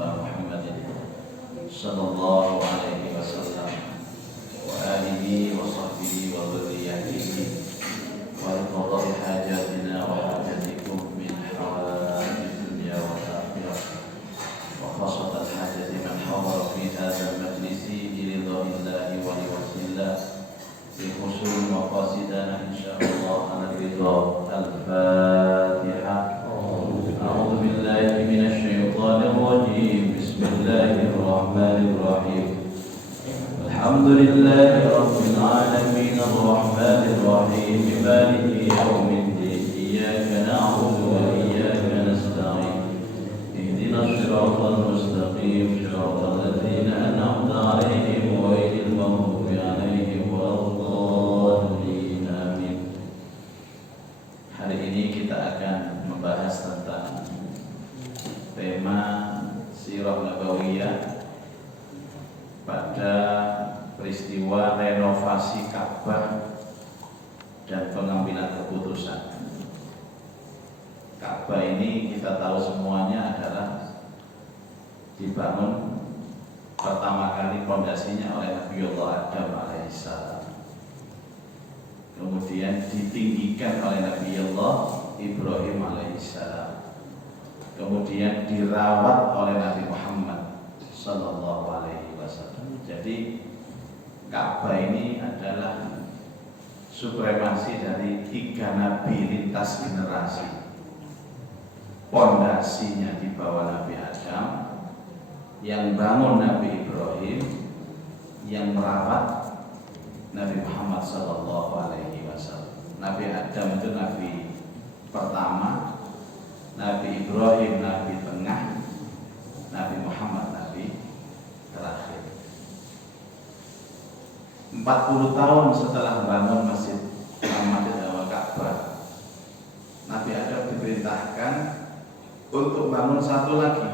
محمد صلى الله عليه وسلم وآله وصحبه وذريته ولقضاء حاجاتنا وحاجتكم من حوائج الدنيا والآخرة وخاصة حاجة من حضر في هذا المجلس لرضا الله ولوجه الله بحصول مقاصدنا إن شاء الله على الرضا. الفاتحة. أعوذ بالله من الشيطان الرجيم. بسم الله الرحمن الرحيم. الحمد لله رب العالمين الرحمن الرحيم مالك يوم الدين إياك نعبد وإياك نستعين اهدنا الصراط المستقيم صراط الذين أنعمت عليهم غير المغضوب عليهم ولا الضالين آمين. Hari ini kita akan membahas tentang tema Sirah Nabawiyah pada peristiwa renovasi Ka'bah dan pengambilan keputusan. Ka'bah ini kita tahu semuanya adalah dibangun pertama kali fondasinya oleh Nabiullah Adam alaihissalam, kemudian ditinggikan oleh Nabiullah Ibrahim alaihissalam, kemudian dirawat oleh Nabi Muhammad sallallahu alaihi wasallam. Jadi Ka'bah ini adalah supremasi dari 3 nabi lintas generasi. Pondasinya di bawah Nabi Adam, yang bangun Nabi Ibrahim, yang merawat Nabi Muhammad sallallahu alaihi wasallam. Nabi Adam itu nabi pertama, Nabi Ibrahim nabi tengah, Nabi Muhammad nabi terakhir. 40 tahun setelah bangun Masjid Ka'bah, Nabi Adam diperintahkan untuk bangun satu lagi.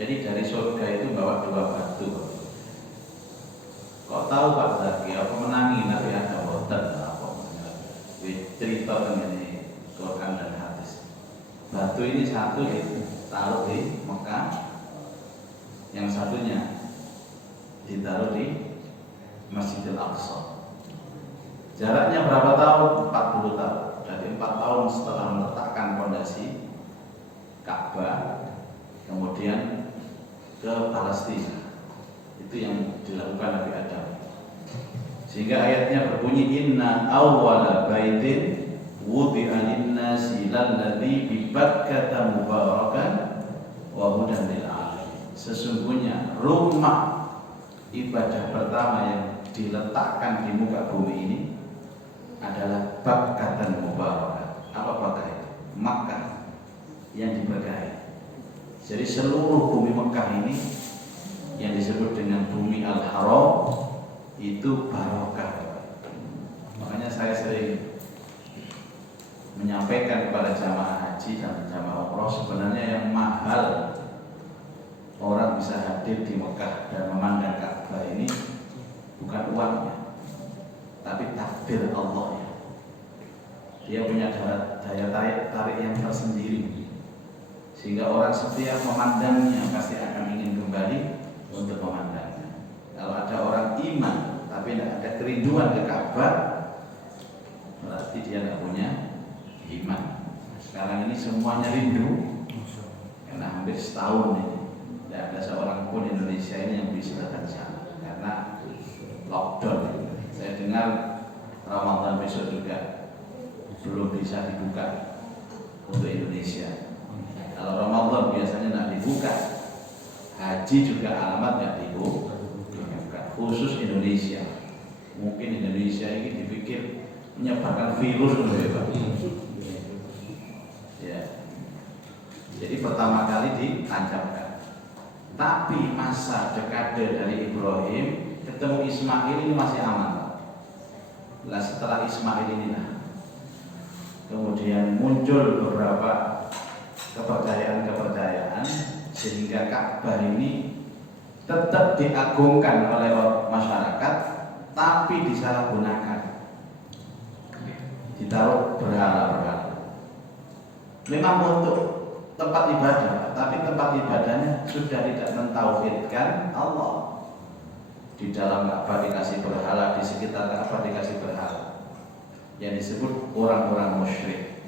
Jadi dari surga itu bawa 2 batu. Kok tahu Pak Zaki apa menangi Nabi Adam boten apa cerita mengenai Quran dan hadis. Batu ini satu ditaruh di Mekah, yang satunya ditaruh di Masjidil Aqsa. Jaraknya berapa tahun? 40 tahun. Jadi 4 tahun setelah meletakkan fondasi Ka'bah, kemudian ke Palestina. Itu yang dilakukan Nabi Adam. Sehingga ayatnya berbunyi inna awwala baitin wudi'a lin-nasi lalladzi bi Bakkah mubarakan wa hudan lil alamin. Sesungguhnya rumah ibadah pertama yang diletakkan di muka bumi ini adalah Bakkah mubarakan. Apa Bakkah itu? Makkah yang diberkahi. Jadi seluruh bumi Mekah ini yang disebut dengan bumi Al-Haram itu barokah. Makanya saya sering menyampaikan kepada jamaah haji dan jamaah umroh, sebenarnya yang mahal orang bisa hadir di Mekah dan memandang Ka'bah ini bukan uangnya, tapi takdir Allah ya. Dia punya daya tarik yang tersendiri, sehingga orang setiap memandangnya pasti akan ingin kembali untuk memandangnya. Kalau ada orang iman tapi tidak ada kerinduan ke Ka'bah, berarti dia tidak punya iman. Sekarang ini semuanya rindu, karena hampir setahun ini tidak ada seorang pun Indonesia ini yang bisa datang sana karena lockdown. Saya dengar Ramadan besok juga belum bisa dibuka untuk Indonesia. Kalau Ramadan biasanya tidak dibuka, haji juga alamat tidak dibuka, khusus Indonesia. Mungkin Indonesia ini dipikir menyebarkan virus ya. Jadi pertama kali ditancapkan. Tapi masa dekade dari Ibrahim ketemu Ismail ini masih aman. Nah, setelah Ismail inilah kemudian muncul beberapa kepercayaan sehingga Ka'bah ini tetap diagungkan oleh masyarakat, tapi disalahgunakan, ditaruh berhala-berhala. Memang untuk tempat ibadah, tapi tempat ibadahnya sudah tidak mentauhidkan Allah. Di dalam Ka'bah dikasih berhala, di sekitar Ka'bah dikasih berhala, yang disebut orang-orang musyrik.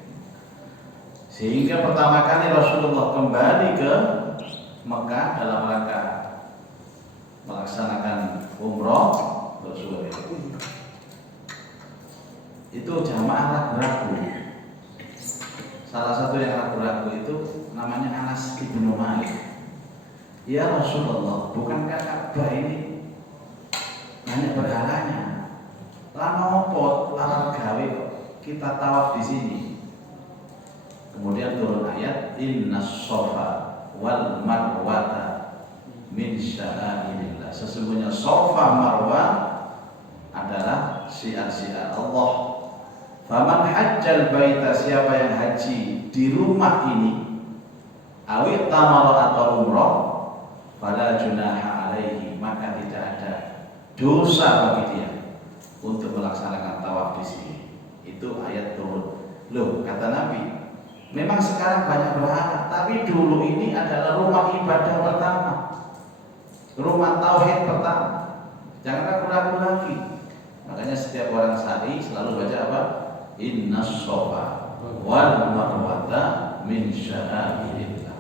Sehingga pertama kali Rasulullah kembali ke Mekah dalam rangka melaksanakan umroh Rasulullah itu jamaah ragu-ragu. Salah satu yang ragu-ragu itu namanya Anas ibnu Malik. Ya Rasulullah, bukankah Ka'bah ini banyak berhalanya? Lama opo larang gawe kita tawaf di sini. Kemudian turun ayat Innas Safa wal Marwata min sya'airillah. Sesungguhnya Safa Marwah adalah syiar-syiar Allah. Faman hajjal baita, siapa yang haji di rumah ini, awit tamara atau umrah, fala junaha alaihi, maka tidak ada dosa bagi dia untuk melaksanakan tawaf di sini. Itu ayat turun. Loh, kata Nabi, memang sekarang banyak berhala, tapi dulu ini adalah rumah ibadah pertama, rumah tauhid pertama. Jangan ragu-ragu lagi. Makanya setiap orang sari selalu baca apa? Innas Safa wal Marwata min sya'airillah.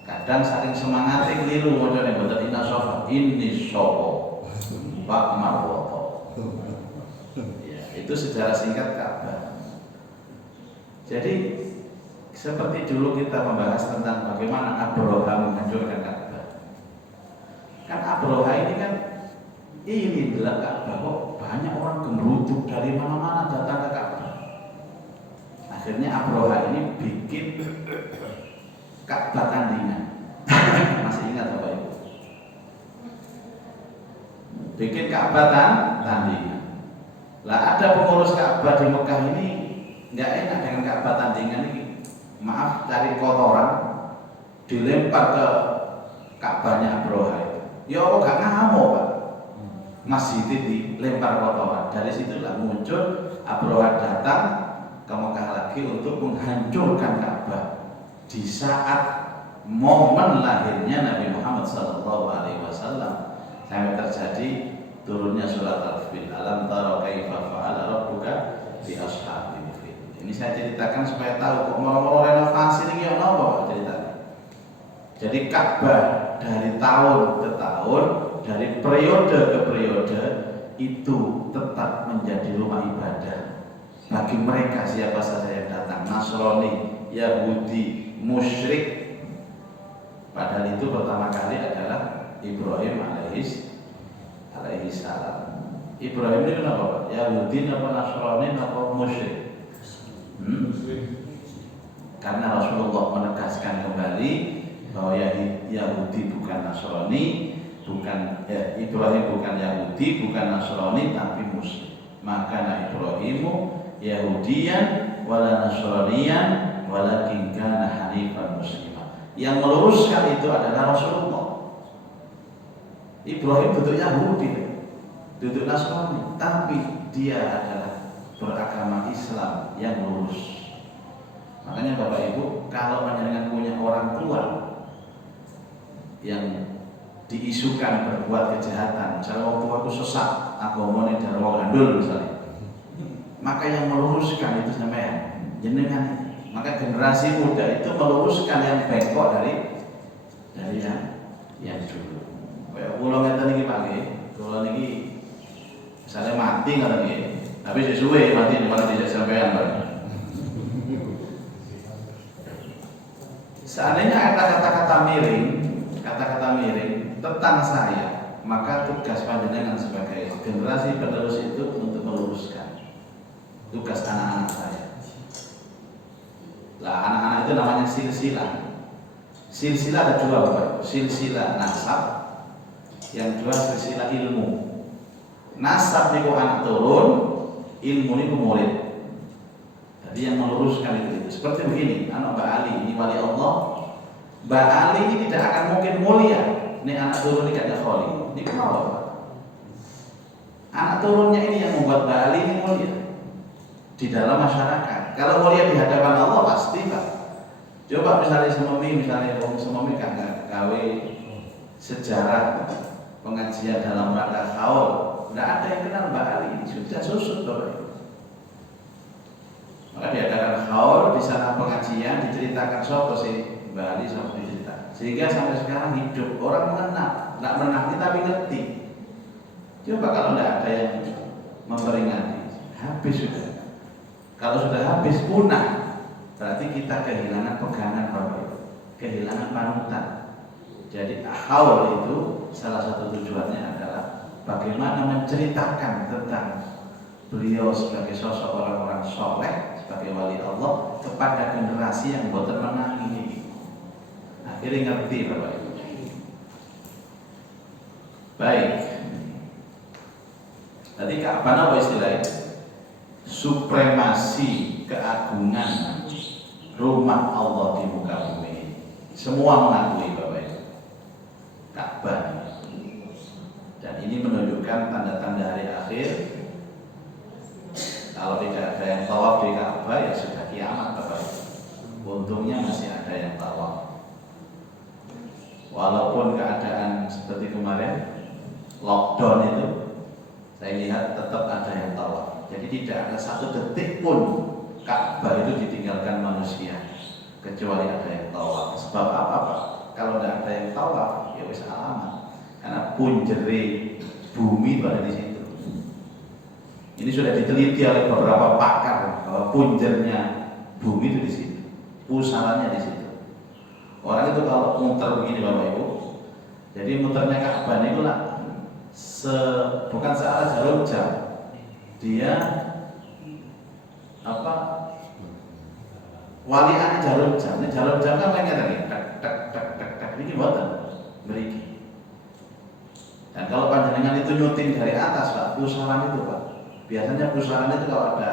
Kadang saking semangatnya keliru modalnya, betul Innas Safa, Innis Safa Pak Marwata. Ya, itu sejarah singkat Ka'bah. Jadi seperti dulu kita membahas tentang bagaimana Abroha menghancurkan Ka'bah. Kan Abroha ini kan ini adalah Ka'bah, kok banyak orang gemeruduk dari mana-mana datang ke Ka'bah. Akhirnya Abroha ini bikin Ka'bah tandingan. Masih ingat Bapak Ibu? Bikin Ka'bah tandingan. Lah ada pengurus Ka'bah di Mekah ini nggak enak dengan Ka'bah tandingan ini. Maaf, cari kotoran dilempar ke Ka'bahnya Abroha itu. Ya kok gak ngamuk Pak? Masjid dilempar kotoran. Dari situlah muncul Abroha datang ke Mekah lagi untuk menghancurkan Ka'bah di saat momen lahirnya Nabi Muhammad SAW, sampai terjadi turunnya surat Al-Fil. Alam tara kaifa fa'ala rabbuka bi ashabil fil. Ini saya ceritakan supaya tahu kok mau renovasi ini ya napa ceritanya. Jadi Ka'bah dari tahun ke tahun, dari periode ke periode itu tetap menjadi rumah ibadah bagi mereka siapa saja yang datang, Nasrani, Yahudi, musyrik. Padahal itu pertama kali adalah Ibrahim alaihi salam. Ibrahim ini kenapa? Yahudi apa Nasrani apa musyrik? Karena Rasulullah menegaskan kembali bahwa Yahudi bukan Nasrani, Ibrahim bukan Yahudi, bukan Nasrani, tapi musyrik. Maka Ibrahimu Yahudiyan wala Nasraniyan walakin kana hanifan muslimah. Yang meluruskan itu adalah Rasulullah. Ibrahim duduk Yahudi, duduk Nasrani, tapi dia adalah beragama Islam yang lurus. Makanya Bapak Ibu, kalau menjenengan punya orang tua yang diisukan berbuat kejahatan, misalnya waktu aku sesat, aku ngomongin dari wong gandul misalnya, maka yang meluruskan itu sampean jenengan. Maka generasi muda itu meluruskan yang bengkok dari yang dulu. Kayak kula ngeten iki Pak nggih, kula niki misalnya mati ngoten nggih, tapi sesuai mati malah tidak sampean Pak. Seandainya ada kata-kata miring tentang saya, maka tugas panjenengan sebagai generasi penerus itu untuk meluruskan. Tugas anak-anak saya. Lah anak-anak itu namanya silsilah. Silsilah ada dua Bapak. Silsilah nasab, yang dua silsilah ilmu. Nasab itu anak turun, ilmu itu murid. Jadi yang meluruskan itu. Seperti begini, anak Mbak Ali ini wali Allah. Mbak Ali ini tidak akan mungkin mulia. Ini anak turun ini gak ada kholi. Ini kenapa Pak? Anak turunnya ini yang membuat Mbak Ali ini mulia di dalam masyarakat. Kalau mulia di hadapan Allah pasti Pak. Coba misalnya sememi kan gawe sejarah pengajian dalam rangka haul, nggak ada yang kenal Mbak Ali, sudah susut Bapak Ibu. Maka diadakan haul, di sana pengajian diceritakan sopo sih Mbak Ali sopo dicerita, sehingga sampai sekarang hidup orang mengenal, nggak mengenal tapi ngerti. Coba kalau nggak ada yang memperingati, habis sudah. Kalau sudah habis punah, berarti kita kehilangan pegangan Bapak Ibu, kehilangan panutan. Jadi haul itu salah satu tujuannya adalah bagaimana menceritakan tentang beliau sebagai sosok orang-orang soleh, sebagai wali Allah kepada generasi yang boten menang ini. Akhirnya ngerti Bapak Ibu. Baik. Tadi apa nama istilahnya? Supremasi keagungan rumah Allah di muka bumi. Semua mengakui Bapak Ibu. Ka'bah. Dan ini menunjukkan tanda-tanda hari akhir. Kalau tidak ada yang tawaf di Ka'bah ya sudah kiamat Bapak Ibu. Untungnya masih ada yang tawaf. Walaupun keadaan seperti kemarin lockdown itu, saya lihat tetap ada yang tawaf. Jadi tidak ada satu detik pun Ka'bah itu ditinggalkan manusia kecuali ada yang tawaf. Sebab apa? Kalau tidak ada yang tawaf, ya wis alamat. Karena punjere bumi itu ada di situ. Ini sudah diteliti oleh beberapa pakar bahwa punjernya bumi itu di situ, pusarannya di situ. Orang itu kalau muter begini Bapak Ibu, jadi muternya Ka'bah itu lah bukan searah jarum jam, dia waliannya jarum jam. Ini jarum jam kan mainnya tadi, tak ini buatan beriki. Dan kalau panjenengan itu nyuting dari atas Pak, pusaran itu Pak, biasanya pusaran itu kalau ada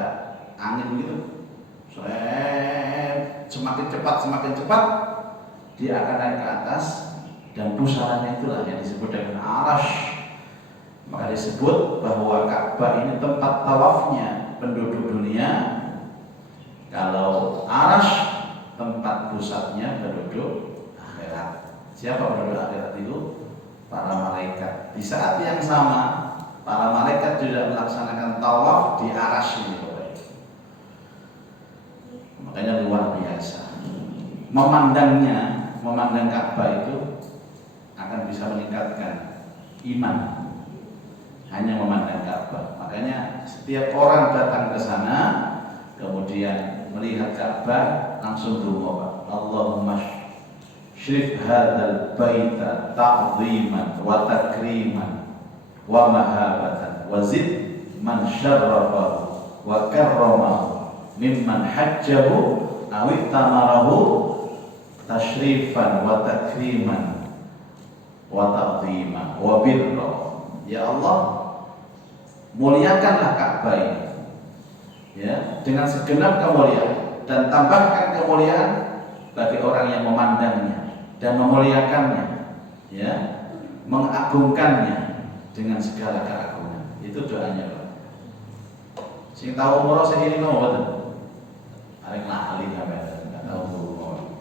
angin begitu, semakin cepat dia akan naik ke atas, dan pusarannya itulah yang disebut dengan arash. Maka disebut bahwa Ka'bah ini tempat tawafnya penduduk dunia. Kalau arash tempat pusatnya penduduk akhirat. Siapa penduduk akhirat itu? Para malaikat. Di saat yang sama, para malaikat juga melaksanakan tawaf di arash ini. Makanya luar biasa. Memandang Ka'bah itu akan bisa meningkatkan iman. Hanya memandang Ka'bah. Makanya setiap orang datang ke sana, kemudian melihat Ka'bah, langsung berdoa, Allahumma syrif hadzal baita ta'ziman wa takriman wa mahabatan wa zid man syarrafahu wa karramahu mimman hajjahu aw tamarahu tashrifan wa takriman wa ta'ziman wa birra. Ya Allah, muliakanlah Ka'bah ini, ya, dengan segenap kemuliaan, dan tambahkan kemuliaan bagi orang yang memandangnya dan memuliakannya, ya, mengagungkannya dengan segala keagungan. Itu doanya Pak. Sing tahu umroh seiring nopo boten? Arek lali sampean, enggak tahu umroh.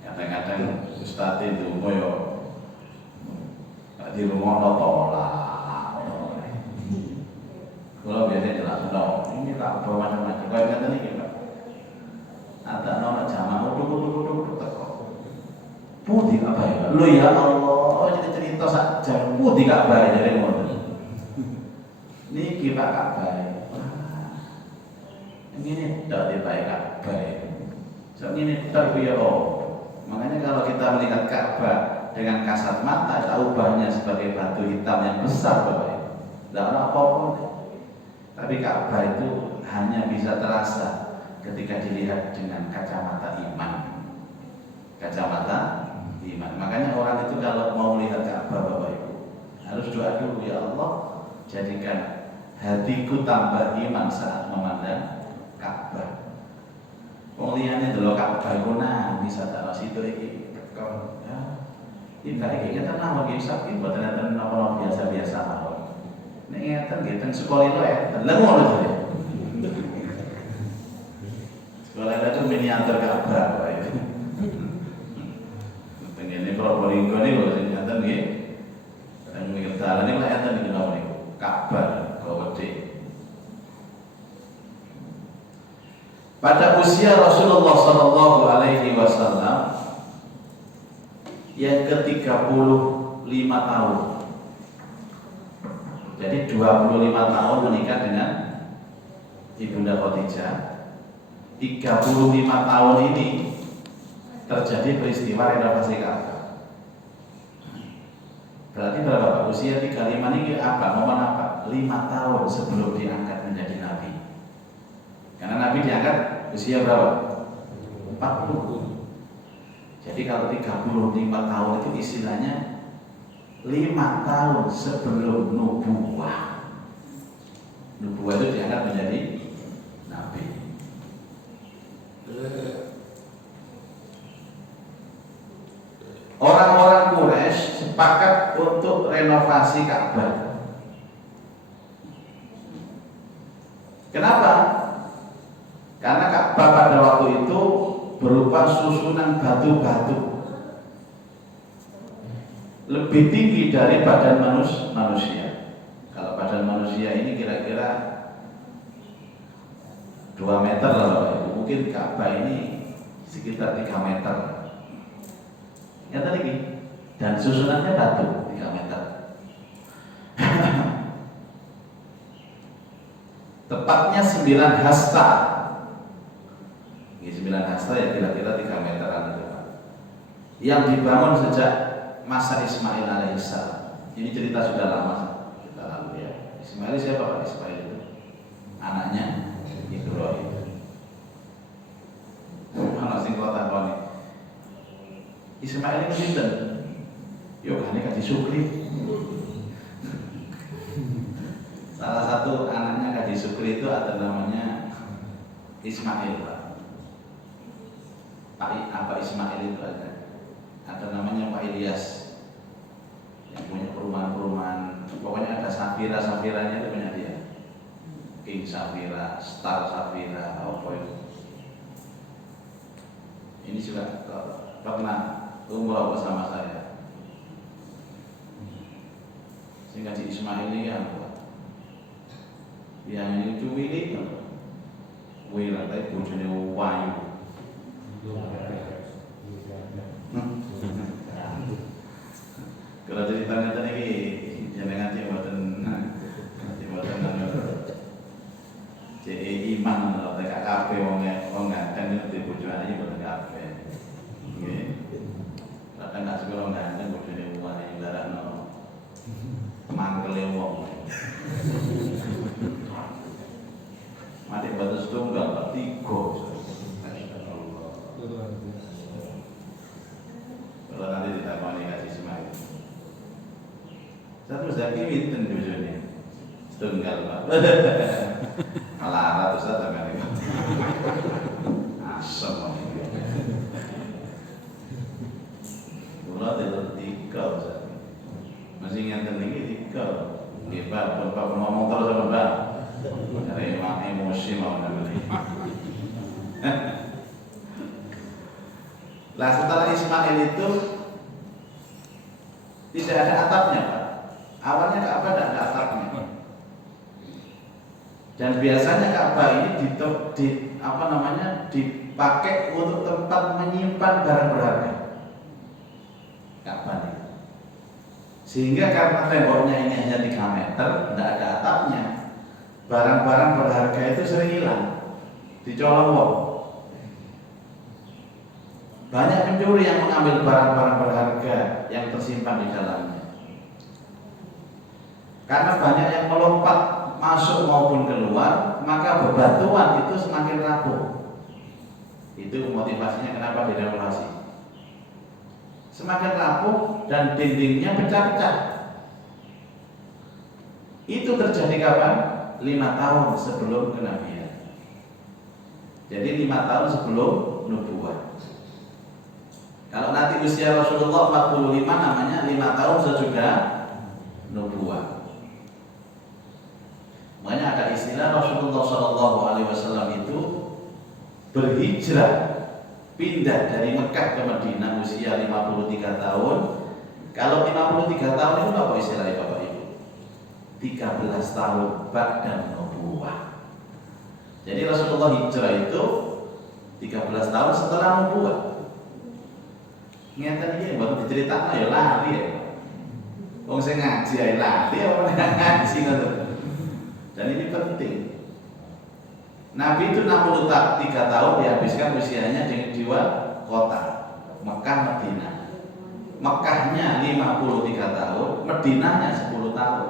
Kadang-kadang Ustaz itu yo di rumah tolak. Kalau biasanya jelas ini tak bawa macam-macam. Kalau kata ini Pak, ada nama jamaah duduk teko. Putih apa ya? Lo ya Allah, jadi cerita saja. Putih apa ya dari mana? Ini kita apa ya? Ini tidak dibaik apa ya? So ini terbiar. Makanya kalau kita melihat Ka'bah dengan kasat mata, kita ubahnya sebagai batu hitam yang besar Bapak Ibu. Tidak ada apa-apa. Tapi Ka'bah itu hanya bisa terasa ketika dilihat dengan kacamata iman. Kacamata iman. Makanya orang itu kalau mau melihat Ka'bah Bapak Ibu, harus doa dulu, ya Allah, jadikan hatiku tambah iman saat memandang Ka'bah. Penglihannya dulu Ka'bah itu nangis ada situ iki teko. Ya. Kita iki kita nang lagi sakit buat ternyata apa biasa-biasa mawon. Nek ngeten nggih teng sekolah itu ya, lha ngono to. miniatur Ka'bah Pak itu. Tengene Probolinggo niku sing ngaten nggih. Teng pinggir dalan niku ngaten niku namanya Ka'bah gede. Pada usia Rasulullah Shallallahu Alaihi Wasallam yang ke-35 tahun. Jadi 25 tahun menikah dengan Ibunda Khadijah. 35 tahun ini terjadi peristiwa renovasi Ka'bah. Berarti berapa Pak? Usia 35 ini apa? Momen apa? 5 tahun sebelum diangkat menjadi Nabi. Karena Nabi diangkat usia berapa? 40. Jadi kalau 35 tahun itu istilahnya 5 tahun sebelum nubuwah. Nubuwah itu diangkat menjadi Nabi. Orang-orang Quraisy sepakat untuk renovasi Ka'bah. Kenapa? Karena Ka'bah pada waktu itu berupa susunan batu-batu lebih tinggi dari badan manusia. Kalau badan manusia ini kira-kira 2 meter lah, mungkin Ka'bah ini sekitar 3 meter. Ya tadi, dan susunannya batu 3 meter. Tepatnya 9 hasta. 9 hasta ya kira-kira 3 meteran itu, yang dibangun sejak masa Ismail alaihissalam. Ini cerita sudah lama kita lalu ya. Ismail siapa Pak? Ismail itu anaknya Ibrahim. Mana sing kota koni? Ismail ini sinten? Yo kan Kaji Sukri. Salah satu anaknya Kaji Sukri itu ada namanya Ismail Pak. Apa Ismail itu ada namanya Pak Ilyas yang punya perumahan-perumahan, pokoknya ada Safira-Safiranya itu punya dia, King Safira, Star Safira, apa itu. Ini juga pernah umroh bersama saya. Sehingga di Ismail ini kan yang ini cuwili wira tapi bojone wayu. Kalau ceritanya tadi jangan ngaji buatan CE iman atau TKKP wong ganteng itu bojo aja buatan kafe. Nggih. Kadang nggak sekolah ganteng bojone wae darano mangkele wong. Mati batu setunggal, 3. Kalau nanti ditakoni kasih Ismail. Satu zaki winten bojone. Setunggal, Pak. Malah ratus ta kan iki. Asem. Kula delok 3 Ustaz. Masih ngenten iki 3. Nggih, Pak, Bapak ngomong terus sama Mbak. Dari emosi mau namanya. Lah setelah Ismail itu tidak ada atapnya Pak. Awalnya Ka'bah tidak ada atapnya. Dan biasanya Ka'bah ini dipakai untuk tempat menyimpan barang berharga. Ka'bah ini. Sehingga karena temboknya ini hanya 3 meter, tidak ada atapnya. Barang-barang berharga itu sering hilang, dicolong wong. Banyak pencuri yang mengambil barang-barang berharga yang tersimpan di dalamnya. Karena banyak yang melompat masuk maupun keluar, maka bebatuan itu semakin rapuh. Itu motivasinya kenapa direnovasi. Semakin rapuh dan dindingnya pecah-pecah. Itu terjadi kapan? 5 tahun sebelum kenabian. Jadi 5 tahun sebelum nubuwah. Kalau nanti usia Rasulullah 45 namanya 5 tahun sesudah nubuwah. Makanya ada istilah Rasulullah SAW itu berhijrah pindah dari Mekah ke Madinah usia 53 tahun. Kalau 53 tahun itu apa istilahnya Bapak Ibu? 13 tahun ba'dan nubuwah. Jadi Rasulullah hijrah itu 13 tahun setelah nubuwah. Ngeten iki mbok dicritakno ya lari ya. Wong sing ngaji ae lari apa ngaji ngoten. Dan ini penting. Nabi itu 63 tahun dihabiskan usianya dengan dua kota, Mekah, Madinah. Mekahnya 53 tahun, Madinahnya 10 tahun.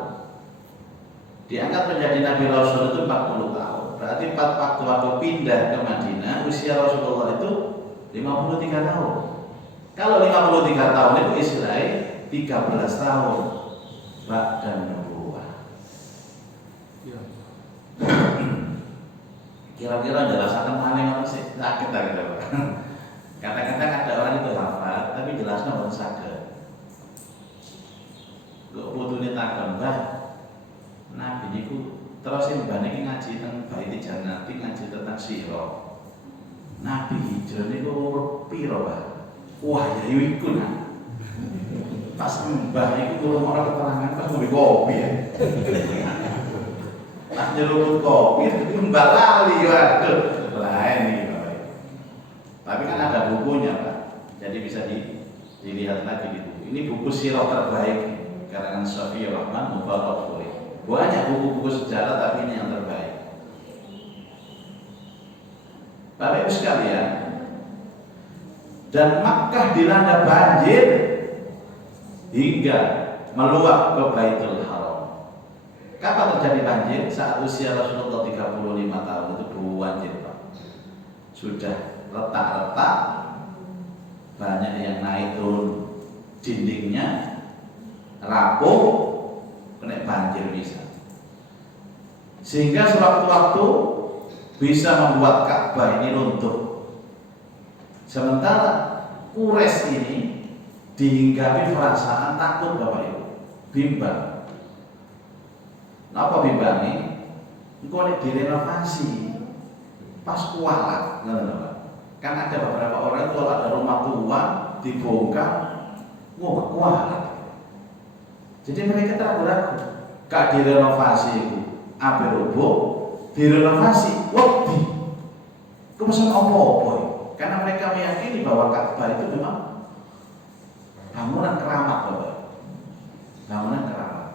Diangkat menjadi Nabi Rasul itu 40 tahun. Berarti waktu pindah ke Madinah, usia Rasulullah itu 53 tahun. Kalau 53 tahun itu istilahnya 13 tahun ba'dan nubuwah. Kira-kira jelasakan mana yang sih sakit tak gitu Pak. Kadang-kadang ada orang itu hafal tapi jelasnya orang sakit. Kok butuhnya takon Mbah. Nabi niku terus yang Mbah niki ngaji tentang Baiti Jannati, ngaji tentang sirah. Nabi hijrah niku umur piro Pak? Wah ya iku nah. Pas Mbah niku kurang ora keterangan pas ngombe kopi ya. Nak nyeruput kopi, mbak lali, waduh, lain nih Bapak. Tapi kan ada bukunya Pak, jadi bisa dilihat lagi di buku. Ini buku sirah terbaik karangan Syafi'i Rahman Mubarak Furi. Banyak buku-buku sejarah, tapi ini yang terbaik. Bapak Ibu sekalian, dan Makkah dilanda banjir hingga meluap ke Baitul Haram. Kapan terjadi banjir? Saat usia Rasulullah 35 tahun itu banjir Pak. Sudah retak-retak, banyak yang naik turun dindingnya, rapuh, kena banjir bisa. Sehingga sewaktu-waktu bisa membuat Ka'bah ini runtuh. Sementara Quraisy ini dihinggapi perasaan takut Bapak Ibu, bimbang. Apa bimbangnya? Engkau ini direnovasi pas kualat, kan ada beberapa orang itu kalau ada rumah tua dibongkar, wah kualat. Jadi mereka ragu-ragu, gak direnovasi itu, apa roboh, direnovasi, wadi, kemudian apa-apa. Karena mereka meyakini bahwa Ka'bah itu memang bangunan keramat, Bapak. Bangunan keramat.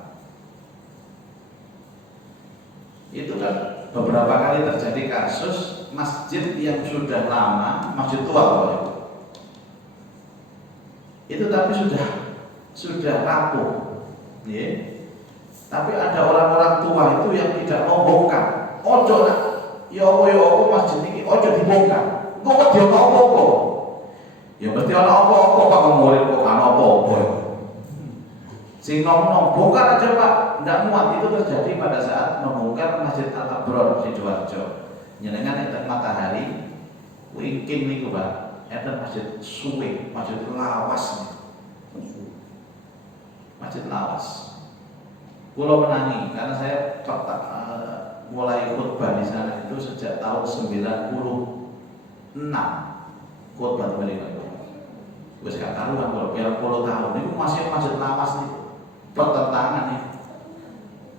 Itu kan beberapa kali terjadi kasus masjid yang sudah lama, masjid tua Bapak. Itu tapi sudah rapuh, ya. Tapi ada orang-orang tua itu yang tidak mau bongkar. Ojo nak, ya apa masjid ini, ojo dibongkar. Kok dia apa-apa? Ya berarti ana apa-apa Pak murid kok ana apa-apa. Sing nom-nom bongkar aja Pak, ndak muat. Itu terjadi pada saat membongkar Masjid Al-Abrar Sidoarjo. Nyenengan enten matahari, wingking niku Pak, enten Masjid Suwe, Masjid Lawas. Masjid Lawas. Pulau Menangi, karena saya mulai khutbah di sana itu sejak tahun 96 khutbah beliau. Wes gak karuan kalau 20 tahun itu masih Masjid Lawas nih. Pertentangan nih.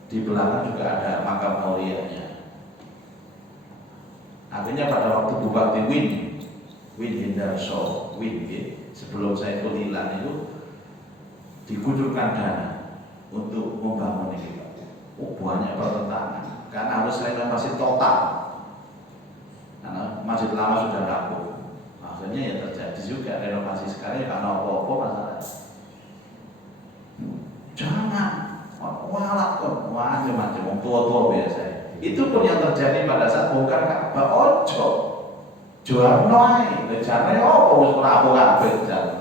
Di belakang juga ada makam Mauliyahnya. Akhirnya pada waktu Bupati Win Hindarso, sebelum saya Hilal itu dikucurkan dana untuk membangun ini. Banyak pertentangan karena harus renovasi total. Karena Masjid Lama sudah rapuh. Akhirnya ya terjadi juga renovasi sekarang karena apa-apa masalah. Jangan walat kok macam-macam tua-tua biasa. Itu pun yang terjadi pada saat bongkar Ka'bah. Ojo jual noai, rencana apa wis ora kabeh jalan.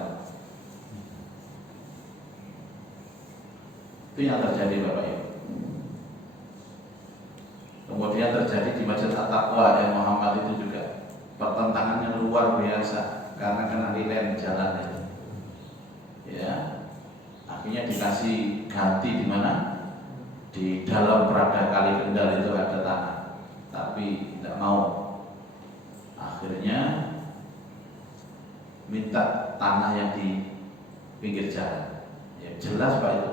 Itu yang terjadi Bapak Ibu. Kemudian terjadi di Masjid At-Taqwa yang Muhammad itu juga pertentangannya luar biasa karena kena nilai jalan itu. Ya, akhirnya dikasih ganti di mana? Di dalam Prada Kali Kendal itu ada tanah, tapi tidak mau. Akhirnya minta tanah yang di pinggir jalan. Ya jelas Pak itu.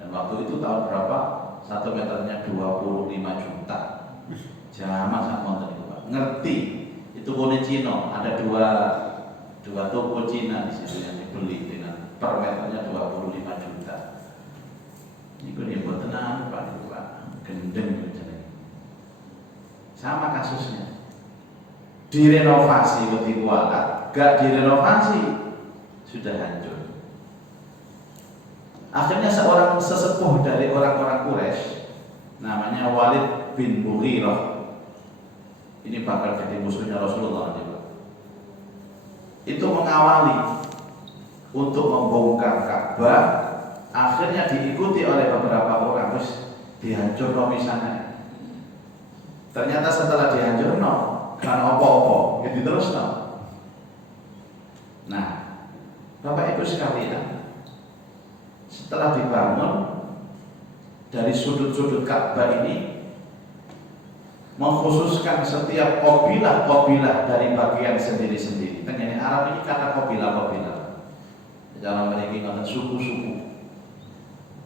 Dan waktu itu tahun berapa? 1 meternya 25 juta. Zaman sak monten itu Pak. Ngerti itu kone Cina, ada dua toko Cina di situ yang dibeli dengan per meternya 25 juta. Ini dia buat tenang Pak, gendeng jenenge. Sama kasusnya. Direnovasi wedi kualat, gak direnovasi sudah hancur. Akhirnya seorang sesepuh dari orang-orang Quraisy namanya Walid bin Mughirah, ini bakal jadi musuhnya Rasulullah juga. Itu mengawali untuk membongkar Ka'bah, akhirnya diikuti oleh beberapa orang, terus dihancurkan misalnya. Ternyata setelah dihancurkan karena apa-apa, jadi terus no. Nah, Bapak Ibu sekalian, setelah dibangun dari sudut-sudut Ka'bah ini, mengkhususkan setiap kabilah dari bagian sendiri-sendiri. Kan ini Arab ini kata kabilah. Dalam mereka kata suku-suku.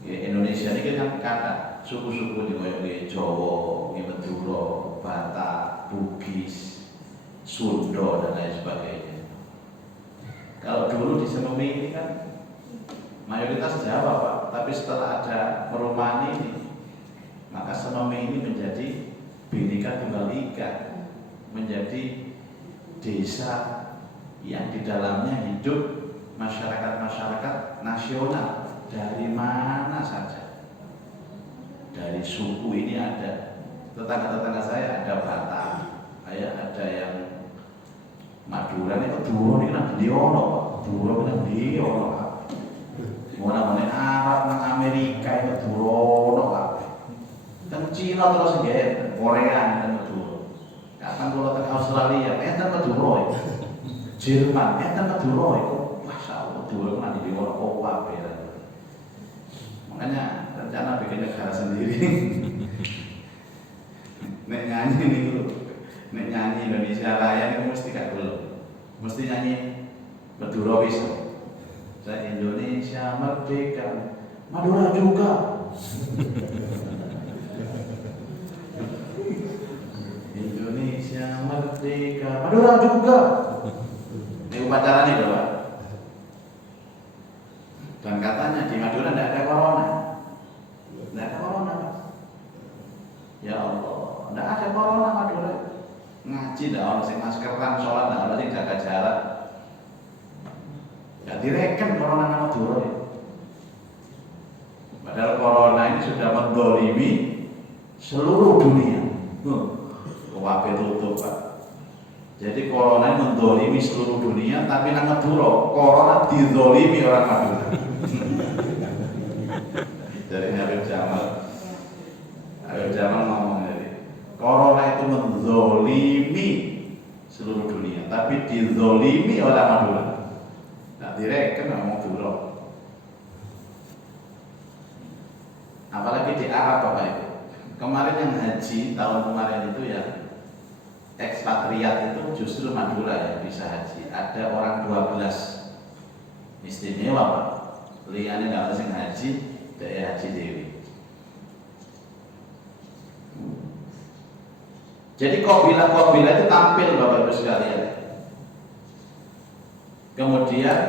Ya, Indonesia ini kan kata suku-suku di Jawa, Madura, Batak, Bugis, Sunda dan lain sebagainya. Kalau dulu di Sememi ini kan mayoritas Jawa Pak, tapi setelah ada perumahan ini, maka Sememi ini menjadi Bhinneka Tunggal Ika, menjadi desa yang di dalamnya hidup masyarakat nasional dari mana saja. Dari suku ini ada, tetangga-tetangga saya ada Batak, ada yang Madura ini Kedua ini kan Diono, Kedua kan Diono. Mau namanya Arab nang Amerika itu Diono kan. Dan Cina terus nggih, Korea dan Madura. Kapan kalau teng Australia, enten Madura. Jerman, enten Madura itu. Masyaallah, Madura kan di Diono kabeh. Makanya rencana bikin negara sendiri. Nek nyanyi nih dulu, nek nyanyi Indonesia Raya itu mesti gak belum, mesti nyanyi Madura bisa. Saya Indonesia merdeka, Madura juga. Indonesia merdeka, Madura juga. Ini upacara nih doa. Dan katanya di Madura tidak ada corona. Tidak ada corona Pak. Ya Allah, tidak ada corona Madura. Ngaji tidak ada sing maskeran, sholat tidak ada sing jaga jarak. Tidak direken corona nang Madura. Padahal corona ini sudah mendolimi seluruh dunia. Kabeh tutup Pak. Jadi corona mendolimi seluruh dunia, tapi nang Madura corona didolimi orang Madura. Dari Habib Jamal ngomong dari corona itu mendolimi seluruh dunia, tapi didolimi orang Madura. Nah direken orang Madura. Apalagi di Arab Bapak Ibu. Kemarin yang haji tahun kemarin itu ya ekspatriat itu justru Madura yang bisa haji. Ada orang 12 istimewa Pak. Liyane ndak sing haji, dhek haji dewi. Jadi kabilah-kabilah itu tampil Bapak Ibu sekalian. Kemudian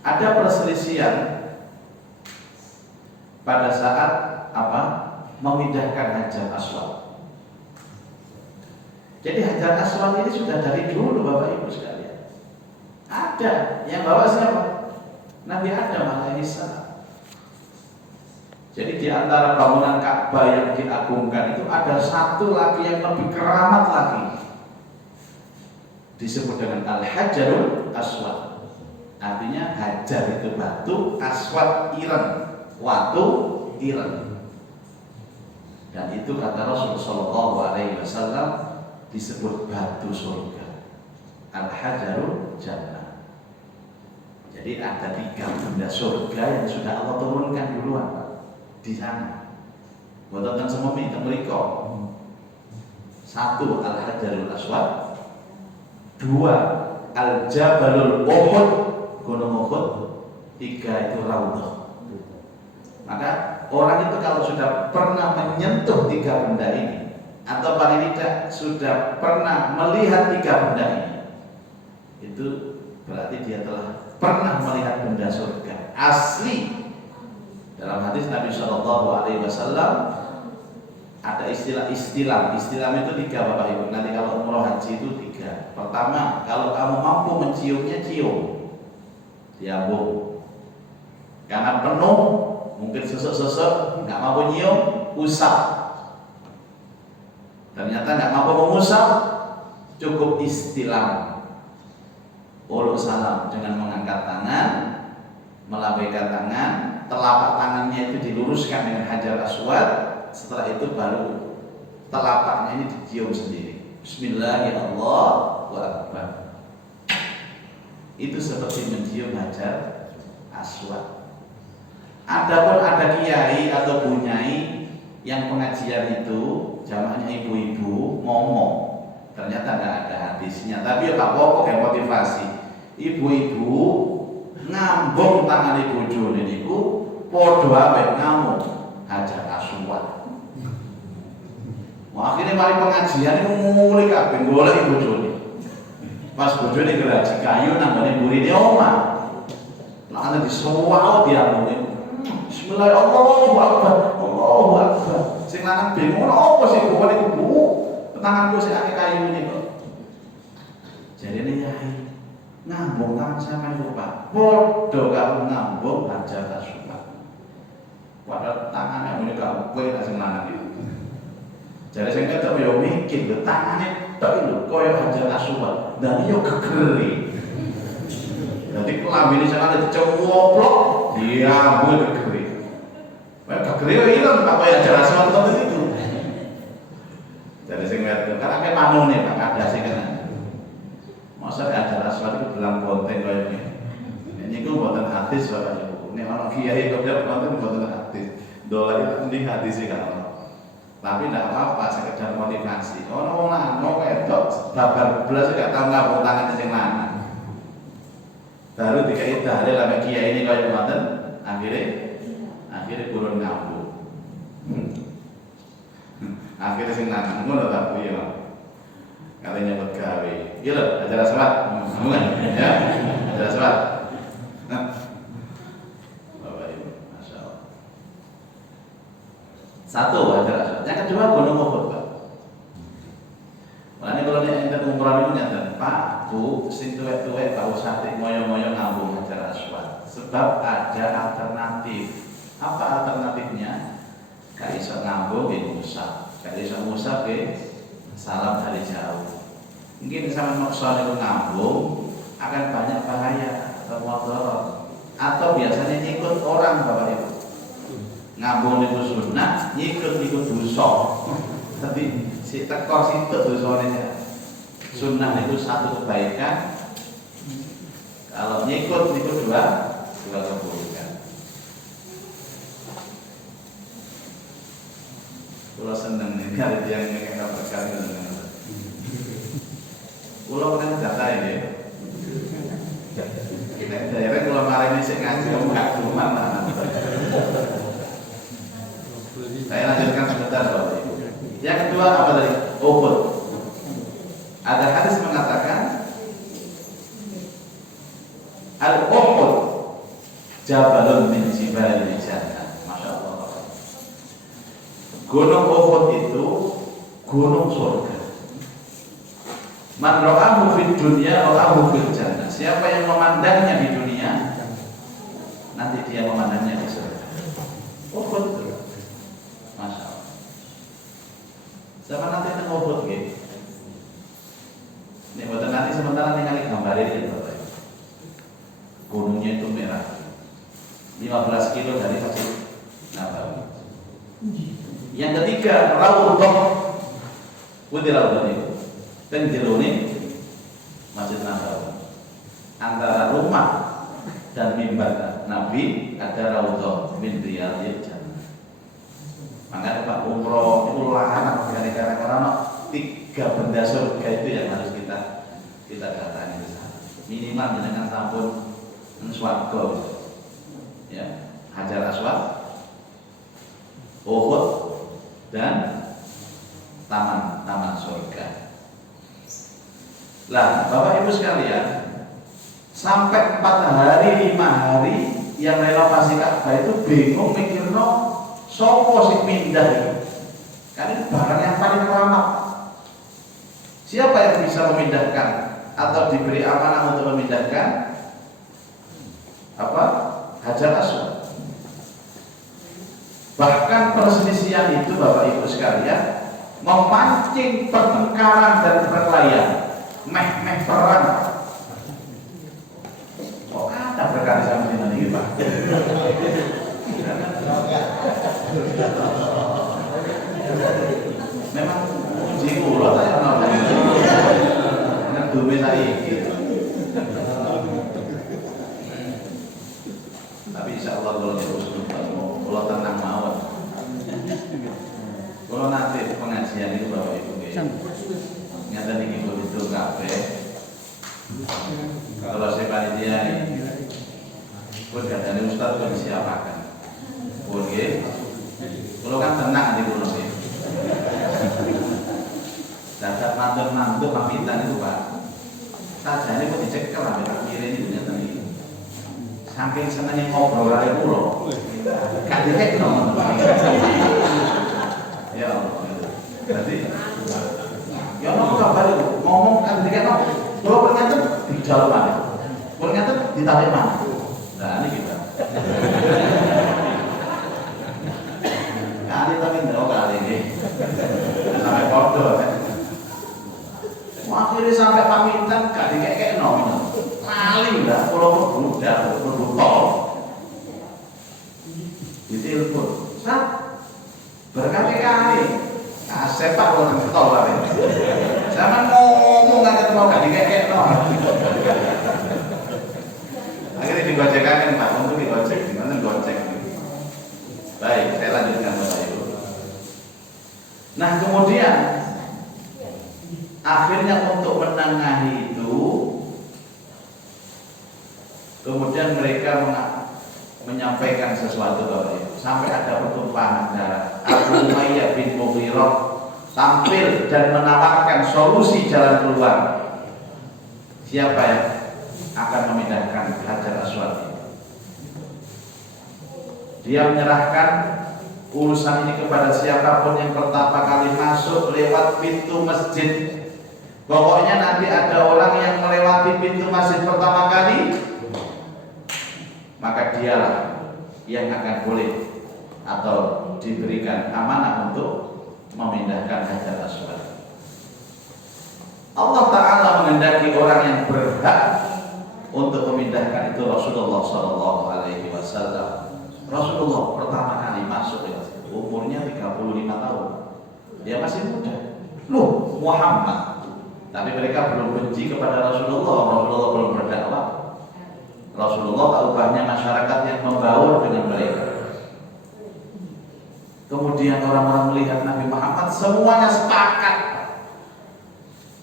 ada perselisihan pada saat memindahkan Hajar Aswad. Jadi Hajar Aswad ini sudah dari dulu Bapak Ibu sekalian. Ada yang bawa siapa? Nabi Adam alaihissalam. Jadi di antara bangunan Ka'bah yang diagungkan itu ada satu lagi yang lebih keramat lagi. Disebut dengan Al-Hajarul Aswad. Artinya hajar itu batu, aswad ireng, watu ireng. Dan itu kata Rasulullah SAW disebut batu surga. Al-Hajarul Jannah. Jadi ada 3 benda surga yang sudah Allah turunkan duluan Pak, di sana. Buat tentang semua ini mereka. 1 Al-Hajarul Aswad, 2 Al-Jabalul Uhud, Gunung Uhud. 3 itu Raudhah. Maka orang itu kalau sudah pernah menyentuh 3 benda ini, atau paling tidak sudah pernah melihat 3 benda ini, itu berarti dia telah pernah melihat benda surga asli. Dalam hadis Nabi Shallallahu Alaihi Wasallam ada istilah itu 3 Bapak Ibu. Nanti kalau umroh haji itu 3. Pertama, kalau kamu mampu menciumnya, cium, diambung. Karena penuh, mungkin sesek-sesek, nggak mampu nyium, usap. Ternyata nggak mampu mengusap, cukup istilah. Uluk salam dengan mengangkat tangan, melambaikan tangan, telapak tangannya itu diluruskan dengan hajar aswad. Setelah itu baru telapaknya ini dicium sendiri. Bismillahirrahmanirrahim. Itu seperti mencium hajar aswad. Adapun ada kiai atau bunyai yang pengajian itu jamaahnya ibu-ibu ngomong, ternyata nggak ada hadisnya, tapi ya tak pokok yang motivasi. Ibu-ibu ngambung tangan ibu jone niku padha ape ngamuk hajar aswad. Wah, akhirnya mari pengajian itu mulai kabeh golek ibu jone. Pas bojone geraji kayu nanggone burine omah. Lah ana disuwau diamune. Bismillahirrahmanirrahim. Allahu Akbar. Sing lanang bingung apa sih kok niku Bu? Tanganku sing akeh kayu niku. Jarene yai ngambung tangan sampean kok Pak. Padha karo ngambung hajar aswad. Padahal tangannya muni gak kowe sing lanang iki. Jare sing ketok yo mikir lho tangane tok lho koyo hajar aswad. Dan yo gegeri. Dadi kelambine sakane dicewoplok diambu gegeri. Wah gegeri yo ilang Pak koyo hajar aswad to itu. Jare sing wedo kan akeh manune Pak ada sing kena. Masa hajar aswad itu dalam konten koyo ngene. Niku mboten hadis Bapak Ibu. Nek ana kiai kok konten mboten hadis. Dolar itu hadis sih kan. Tapi tidak apa-apa, sekedar motivasi. Ono wong lanang wedok babar belas gak tau ngabung tangan sing lanang. Baru dikai dalil sampe kiai ini kaya ngoten, akhirnya kurun ngabung. Akhirnya sing lanang ngono ta Bu ya. Katanya nyebut gawe. Iya lho, acara salat. Ya. Acara salat. Bapak Ibu, Masya Allah. Satu acara. Yang kedua Gunung Uhud Pak. Makanya kalau enten umroh itu nyata Pak, Bu, sing tuwek-tuwek Pak Usati moyo-moyo ngambung hajar aswad. Sebab ada alternatif. Apa alternatifnya? Gak iso ngambung di musab. Gak iso musab salam dari jauh. Mungkin sama maksa itu ngambung akan banyak bahaya atau mudarat. Atau biasanya ikut orang Bapak Ibu. Ngambung itu sunnah, ikut dosa. Tapi si tekor situ dosanya. Sunnah itu satu kebaikan. Kalau ngikut itu dua keburukan. Kalau seneng nih kali dia nggak berkali dengan. Kalau pernah data ini. Daerah kalau kemarin ini saya ngaji nggak cuma lah. Saya lanjutkan sebentar Bapak Ibu. Yang kedua apa tadi? Uhud. Ada hadis mengatakan Al-Uhud Jabalun min Jibalil Jannah. Masya Allah. Gunung Uhud itu gunung surga. Man ra'ahu fid dunya ra'ahu fil jannah. Siapa yang memandangnya di dunia, nanti dia memandangnya di surga. Uhud. Masya Allah. Sama nanti tengok Uhud gitu. Ini buat nanti sementara ningali gambar ini Bapak. Gunungnya itu merah. 15 kilo dari Masjid Nabawi. Yang ketiga Raudhah. Putih Raudhah itu. Dan jerone Masjid Nabawi. Antara rumah dan mimbar Nabi ada Raudhah min Riyadhil Jannah. Makanya Pak umroh itu larang gara-gara karena 3 benda surga itu yang harus kita kita datangi ke sana. Minimal dengan sampun swarga, ya, Hajar Aswad, Uhud, dan taman surga. Lah, Bapak Ibu sekalian, sampai 4 hari 5 hari yang renovasi Ka'bah itu bingung mikirno sopo sing pindah itu. Kan itu barang yang paling keramat. Siapa yang bisa memindahkan atau diberi amanah untuk memindahkan apa? Hajar Aswad. Bahkan perselisihan itu Bapak Ibu sekalian memancing pertengkaran dan perkelahian, meh perang. Kok ada berkali sama ini Pak? Memang uji mulut saya nonton. Dengan dume saya gitu. Tapi insya Allah kalau diusul kalau tenang mawon. Kalau nanti pengajian itu Bapak Ibu nyata nih itu kabeh. Kalau saya panitia ini, pun kadang Ustaz pun disiapakan. Oke, kalau kan tenang di pulau ini. Dapat mantu pamitan itu Pak. Saja ini kok dicekel sampai tak kira ini ternyata ini. Saking senangnya ngobrol kali pulau. Gak dikek dong. Ya Allah. Berarti ya Allah kabar itu ngomong kan dikek dong. Kalau ternyata di jalan mana? Ternyata ditarik mana? Nah ini kita. Kali tapi enggak kali ini. Sampai kodoh kan. Akhirnya sampai pamitan gak dikek nom. Maling dah kalau berudah berutol. Ditelepon. Sat. Berkali-kali. Asep Pak orang ketol lagi. Zaman ngomong aja tuh gak dikek nom. Akhirnya digojekakan Pak untuk digojek. Gimana gojek? Baik, saya lanjutkan Bapak Ibu. Nah kemudian akhirnya untuk menengahi itu, kemudian mereka menyampaikan sesuatu Bapak Ibu. Sampai ada pertumpahan darah. Abu Umayyah bin Mughirah tampil dan menawarkan solusi jalan keluar. Siapa yang akan memindahkan Hajar Aswad ini? Dia menyerahkan urusan ini kepada siapapun yang pertama kali masuk lewat pintu masjid. Pokoknya nanti ada orang yang melewati pintu masjid pertama kali, maka dialah yang akan boleh atau diberikan amanah untuk memindahkan Hajar Aswad. Allah Ta'ala menghendaki orang yang berhak untuk memindahkan itu Rasulullah Sallallahu Alaihi Wasallam. Rasulullah pertama kali masuk ya, umurnya 35 tahun. Dia masih muda. Loh, Muhammad. Tapi mereka belum benci kepada Rasulullah. Rasulullah belum berdakwah. Rasulullah tak ubahnya masyarakat yang membaur dengan mereka. Kemudian orang-orang melihat Nabi Muhammad semuanya sepakat.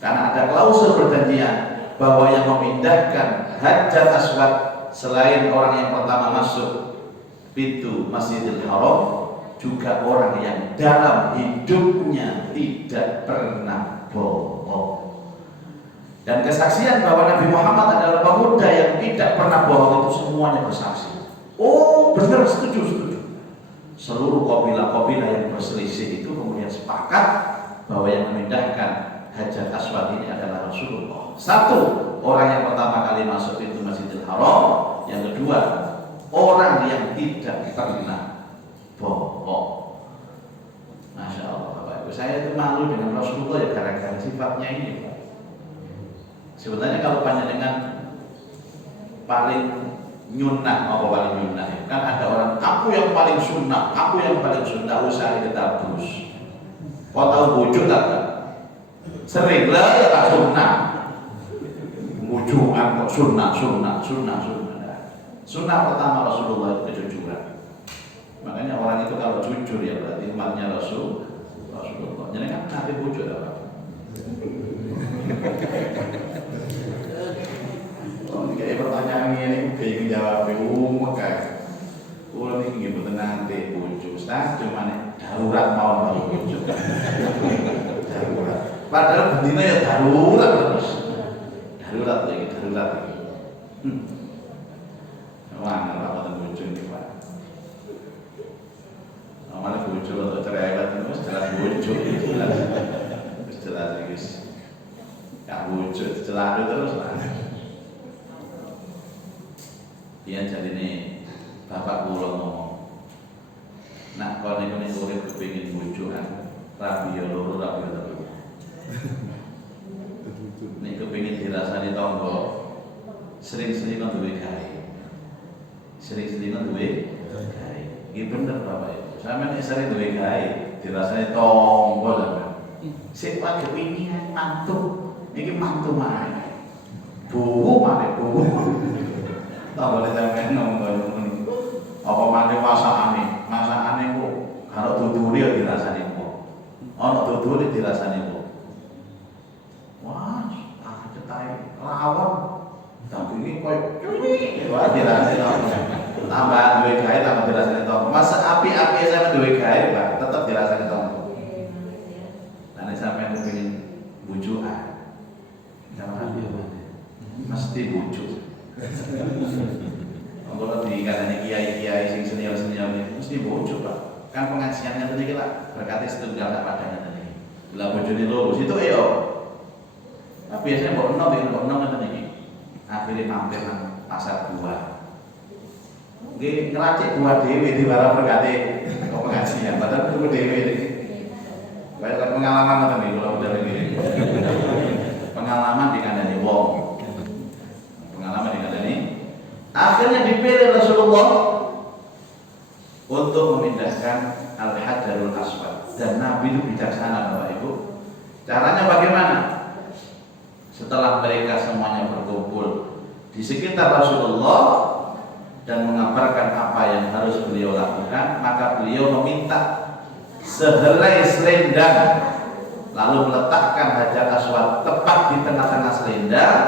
Karena ada klausul perjanjian bahwa yang memindahkan Hajar Aswad selain orang yang pertama masuk pintu Masjidil Haram juga orang yang dalam hidupnya tidak pernah bohong. Dan kesaksian bahwa Nabi Muhammad adalah pemuda yang tidak pernah bohong itu semuanya bersaksi. Oh benar, setuju. Seluruh kabilah-kabilah yang berselisih itu kemudian sepakat bahwa yang memindahkan Hajar Aswad ini adalah Rasulullah. Satu, orang yang pertama kali masuk pintu Masjidil Haram. Yang kedua, orang yang tidak pernah bohong. Masya Allah Bapak Ibu, saya itu malu dengan Rasulullah ya gara-gara sifatnya ini. Sebenarnya kalau panjenengan paling nyunah, apa paling nyunah ya? Kan ada orang, aku yang paling sunnah, usah ditabrus. Kau tahu wujud tak? Sering lah ya tak sunnah. Wujudan kok sunnah. Sunnah pertama Rasulullah itu kejujuran. Makanya orang itu kalau jujur ya berarti umatnya Rasulullah. Jadi kan nanti wujud apa? pertanyaan ini bingung jawab umum kan. Kulo niki nggih mboten nate bojo, cuma darurat mau bojo. Darurat. Padahal bendina ya darurat terus. Darurat lagi, darurat. Wah, ora mboten bojo iki, Pak. Malah bojo atau cerewet itu jelas bojo, jelas. Jelas guys. Gak bojo jelas terus lah. Dia jadi nih bapak kula ngomong, nak kau nih urip kepingin bojoan, rabi yo loro rabi yo telu. Nih kepingin dirasani tonggo, sering-sering duwe gawe, sering-sering duwe gawe. Ini bener bapak ibu. Sampe nek sering duwe gawe, dirasani tonggo sampean. Sik wae kepingin mantu, iki mantu mana? Bu mana bu? Tak boleh sampai ngomong apa mandi masakane kok kalau duduri ya dirasani kok ono duduri dirasani kok wah cetai rawon tapi ini koyo cuy wah dirasani tambah duwe gawe tambah dirasani tong masa api-api sampe duwe gawe Pak tetep dirasani tong lan sampeyan kepengin bujukan jangan mesti bujuk. Kalau di katanya kiai-kiai sing senior-senior ini mesti bojo Pak. Kan pengajiannya tadi kita berkati setunggal tak padanya tadi. Bila bojone lurus itu Tapi biasanya mbok enom tadi. Akhirnya mampir nang pasar buah. Nggih ngeracik buah dhewe di barang berkati kok pengajian padahal kudu dhewe iki. Baik pengalaman tadi kalau udah lagi. Pengalaman dikandani wong. Pengalaman dikandani akhirnya dipilih Rasulullah untuk memindahkan Al-Hajarul Aswad dan Nabi itu bijaksana Bapak Ibu. Caranya bagaimana? Setelah mereka semuanya berkumpul di sekitar Rasulullah dan mengabarkan apa yang harus beliau lakukan, maka beliau meminta sehelai selendang lalu meletakkan Hajar Aswad tepat di tengah-tengah selendang.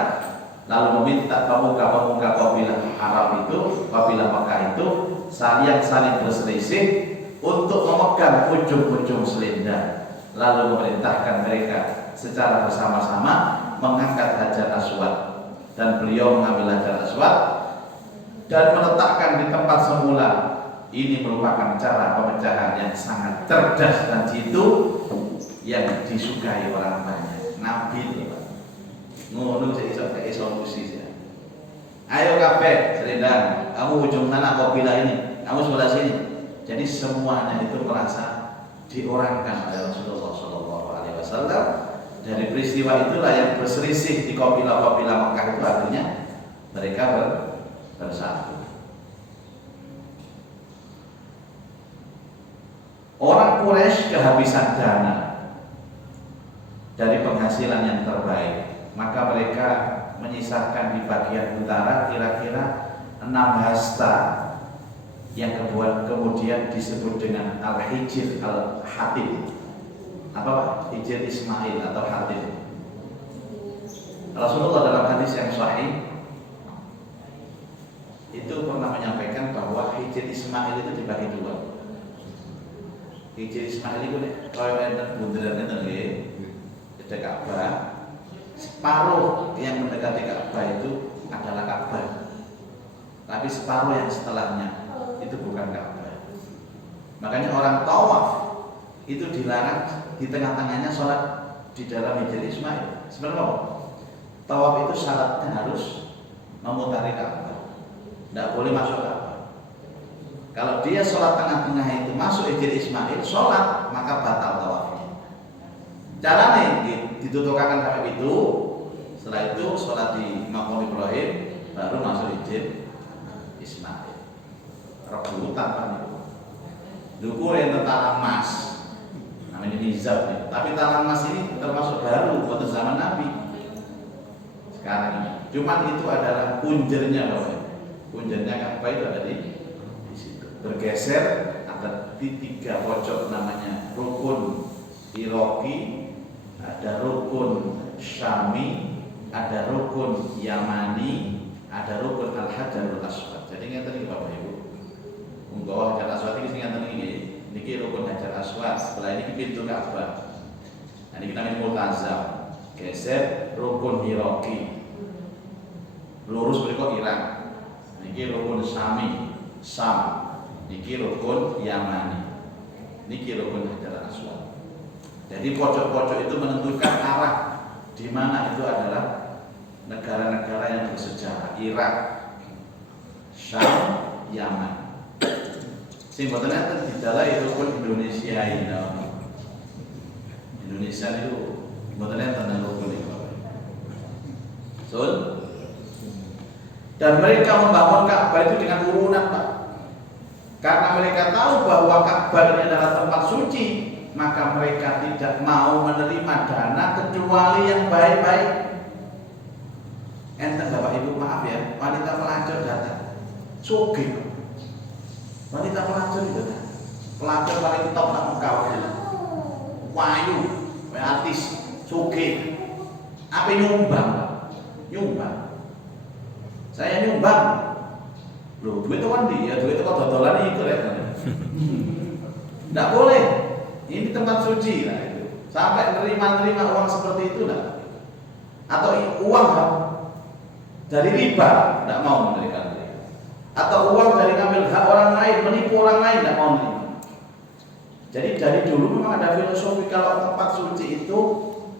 Lalu meminta pemuka-pemuka kabilah Arab itu, kabilah Mekah itu saling berselisih untuk memegang ujung-ujung selendang. Lalu memerintahkan mereka secara bersama-sama mengangkat Hajar Aswad dan beliau mengambil Hajar Aswad dan meletakkan di tempat semula. Ini merupakan cara pemecahan yang sangat cerdas dan jitu yang disukai orang banyak. Nabi itu ngono iso solusi ya. Ayo kabeh selendang, kamu ujung sana kabilah ini, kamu sebelah sini. Jadi semuanya itu merasa diorangkan oleh Rasulullah SAW. Dari peristiwa itulah yang berselisih di kabilah-kabilah Mekah itu akhirnya mereka bersatu. Orang Quraisy kehabisan dana dari penghasilan yang terbaik. Maka mereka menyisakan di bagian utara kira-kira 6 hasta yang kemudian disebut dengan Al-Hijr Al-Hatib. Apa Hijr Ismail atau Hatib. Rasulullah dalam hadis yang sahih itu pernah menyampaikan bahwa Hijr Ismail itu dibagi 2. Hijr Ismail itu kalau enten bunderan enten nggih ada Ka'bah. Separuh yang mendekati Ka'bah itu adalah Ka'bah, tapi separuh yang setelahnya itu bukan Ka'bah. Makanya orang tawaf itu dilarang di tengah-tengahnya sholat di dalam Hijr Ismail. Sebenarnya tawaf itu syaratnya harus memutari Ka'bah, tidak boleh masuk Ka'bah. Kalau dia sholat tengah-tengah itu masuk Hijr Ismail sholat, maka batal tawafnya. Caranya ditutukakan sampai itu. Setelah itu sholat di Maqam Ibrahim, baru masuk Hijr Ismail. Rebutan kan itu. Dukur yang talang emas, namanya mizab ya. Tapi talang emas ini termasuk baru pada zaman Nabi. Sekarang ini. Cuman itu adalah punjernya Bapak. Punjernya Ka'bah itu ada di situ. Bergeser ada di 3 pojok namanya rukun Iraqi, ada rukun Syami, ada rukun Yamani, ada rukun al-hajarul aswad. Jadi ngeten iki Bapak Ibu. Monggo hajar aswad iki sing ngeten iki. Niki rukun hajar aswad. Setelah ini pintu Ka'bah. Nah ini kita main multazam. Geser rukun hiraki. Lurus berikut Irak. Niki rukun Syami, Sam. Niki rukun Yamani. Niki rukun hajar aswad. Jadi pojok-pojok itu menentukan arah di mana itu adalah negara-negara yang bersejarah. Irak, Syam, Yaman. Sing boten enten didala itu pun Indonesia ini. Indonesia itu boten enten nang rukun iki. Dan mereka membangun Ka'bah itu dengan urunan, Pak. Karena mereka tahu bahwa Ka'bah ini adalah tempat suci, maka mereka tidak mau menerima dana kecuali yang baik-baik. Enten Bapak Ibu, maaf ya, wanita pelacur datang, sugih. Wanita pelacur itu kan, pelacur paling top nak Mekah, wayu, artis, sugih. Apa nyumbang? Nyumbang. Saya nyumbang. Loh, duit itu kan dia, duit itu kan dodolan itu ya. Tidak boleh. Ini tempat suci lah itu. Sampai nerima uang seperti itu lah. Atau uang dari riba, tidak mau memberikan riba. Atau uang dari ngambil hak orang lain, menipu orang lain, tidak mau menerima. Jadi dari dulu memang ada filosofi kalau tempat suci itu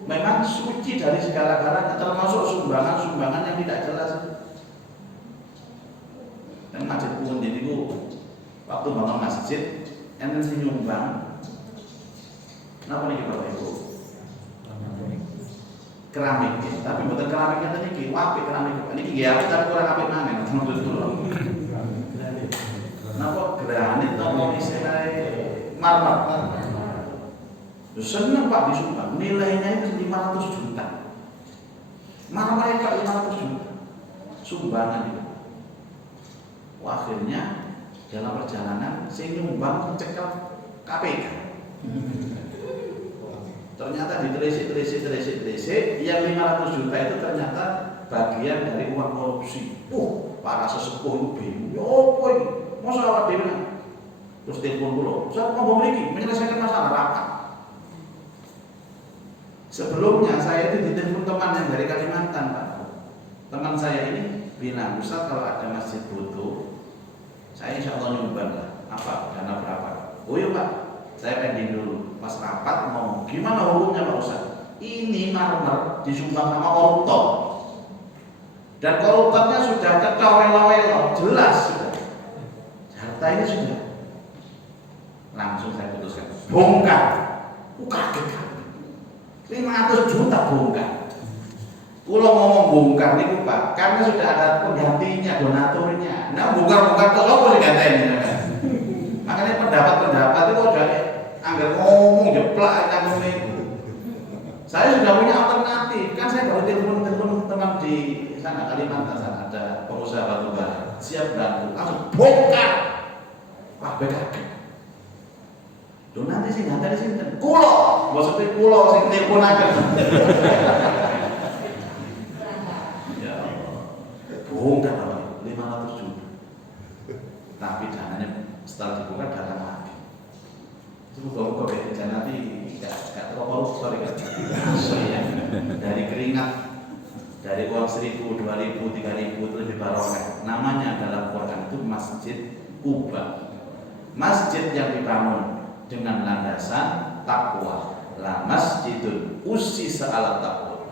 memang suci dari segala-galanya, termasuk sumbangan-sumbangan yang tidak jelas. Dan masjid pun jadi waktu bangun masjid, enten sing nyumbang. Napa niki Bapak Ibu? Keramik, tapi bukan keramiknya tadi ki, wapi keramik. Ini ki tapi kurang apik maneh, maksud kula. Napa granit napa istilahnya marmer. Seneng Pak disumbang, nilainya itu 500 juta. Marmer Pak 500 juta. Sumbangan itu. Akhirnya dalam perjalanan sing nyumbang cekel KPK. Ternyata ditelisik, yang 500 juta itu ternyata bagian dari uang korupsi. Para sesepuh itu bingung. Apa ini? Masa awak dhewe terus telepon kula. Saya mau memiliki menyelesaikan masalah rapat. Sebelumnya saya itu ditelepon teman yang dari Kalimantan, Pak. Teman saya ini bilang, Ustaz kalau ada masjid butuh, saya insya Allah nyumbang lah. Apa? Dana berapa? Oh iya Pak, saya pending dulu. Pas rapat ngomong, gimana hukumnya Pak Ustaz? Ini marmer disumbang sama koruptor. Dan koruptornya sudah kecowel-welo, jelas sudah. Harta ini sudah. Langsung saya putuskan, bongkar. Kaget. 500 juta bongkar. Kalau ngomong bongkar nih Pak, karena sudah ada penggantinya, donaturnya. Nah bongkar terus apa sih katanya? Makanya pendapat itu udah anggar ngomong jeplak kamu itu. Saya sudah punya alternatif. Kan saya baru telepon teman di sana Kalimantan sana ada pengusaha batubara siap bantu, langsung bongkar. Wah kaget. Loh nanti sih nggak ada di sini. Kulo, maksudnya kulo sing teleponaken. Ya, bongkar 500 juta. Tapi dananya setelah dibuka datang lagi. Itu kalau bekerja nanti nggak terlalu kan? Ya. Dari keringat, dari uang 1.000, 2.000, 3.000 itu lebih barokah. Namanya dalam Quran itu Masjid Quba. Masjid yang dibangun dengan landasan takwa. La masjidun ussisa ala taqwa.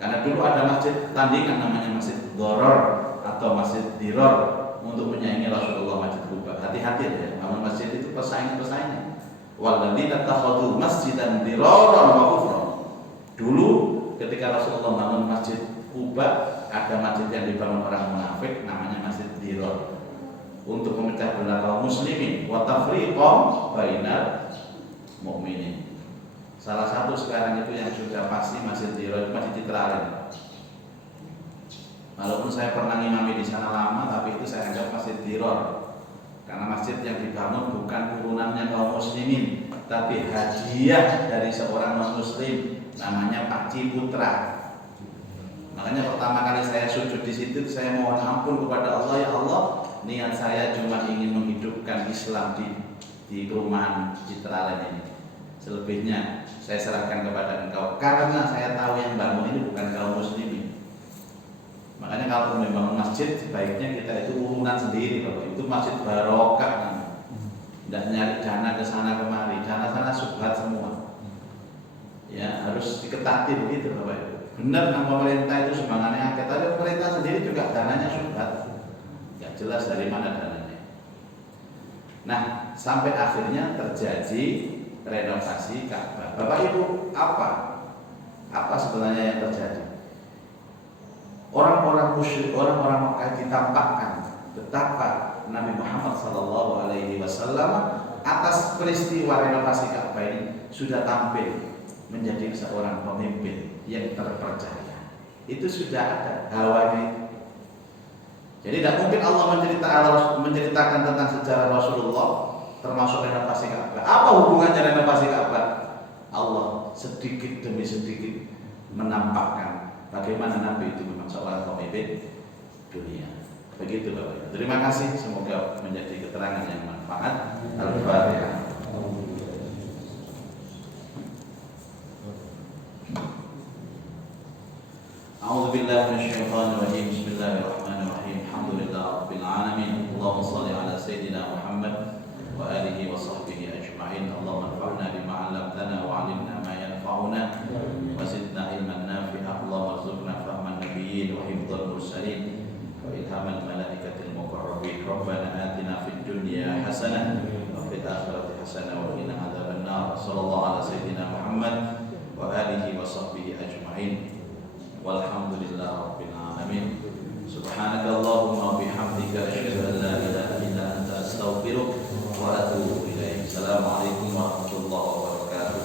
Karena dulu ada masjid tandingan namanya Masjid Doror atau Masjid Diror untuk menyaingi Rasulullah Masjid Quba. Hati-hati ya, bangun masjid itu pesaing-pesaingnya. Walladzina takhadhu masjidan diraran wa kufran. Dulu ketika Rasulullah bangun Masjid Quba, ada masjid yang dibangun orang munafik namanya Masjid Diror. Untuk memecah belah kaum muslimin wa tafriqan bainal mukminin. Salah satu sekarang itu yang sudah pasti Masjid Diror, Masjid Citraland. Walaupun saya pernah ngimami di sana lama, tapi itu saya anggap Masjid Diror. Karena masjid yang dibangun bukan urunannya kaum muslimin, tapi hadiah dari seorang non muslim namanya Pak Ciputra. Makanya pertama kali kali saya sujud di situ, saya mohon ampun kepada Allah, ya Allah, niat saya cuma ingin menghidupkan Islam di perumahan Citraland ini. Selebihnya saya serahkan kepada engkau, karena saya tahu yang bangun ini bukan kaum muslimin. Makanya kalau membangun masjid, sebaiknya kita itu urunan sendiri, Bapak. Itu masjid barokah, tidak nyari dana ke sana kemari, sana subhat semua. Ya harus diketati begitu, Bapak Ibu. Benar, nama pemerintah itu sumbangannya akeh, tapi pemerintah sendiri juga dananya subhat. Tidak jelas dari mana dananya. Nah, sampai akhirnya terjadi renovasi Ka'bah. Bapak Ibu, apa sebenarnya yang terjadi? Orang-orang musyrik, orang-orang Makkah ditampakkan betapa Nabi Muhammad SAW atas peristiwa renovasi Ka'bah ini sudah tampil menjadi seorang pemimpin yang terpercaya. Itu sudah ada hawanya. Jadi tidak mungkin Allah menceritakan tentang sejarah Rasulullah termasuk renovasi Ka'bah. Apa hubungannya renovasi Ka'bah? Allah sedikit demi sedikit menampakkan bagaimana Nabi itu memang seorang pemimpin dunia. Begitu Bapak. Terima kasih, semoga menjadi keterangan yang manfaat. Al-Fatihah. A'udzu billahi minasyaitonir rajim. Bismillahirrahmanirrahim. Alhamdulillahirabbil alamin. Allahumma shalli ala sayidina Muhammad wa alihi wa sahbihi ajma'in. Allahumma anfa'na bima 'allamtana wa 'allimna ma yanfa'una wa zidna ilman nafi'a. Allahumma arzuqna fahman nabiyyin wa hifdzal mursalin wa ilhamal malaikatil muqarrabin. Rabbana atina fid dunya hasanah wa fil akhirati hasanah wa qina adzabannar. Sallallahu ala sayidina Muhammad wa alihi wa sahbihi ajma'in. Walhamdulillah rabbil alamin. Subhanakallahumma wa bihamdika asyhadu an la ilaha illa anta astaghfiruka wa atubu ilaik. Assalamualaikum warahmatullahi wabarakatuh.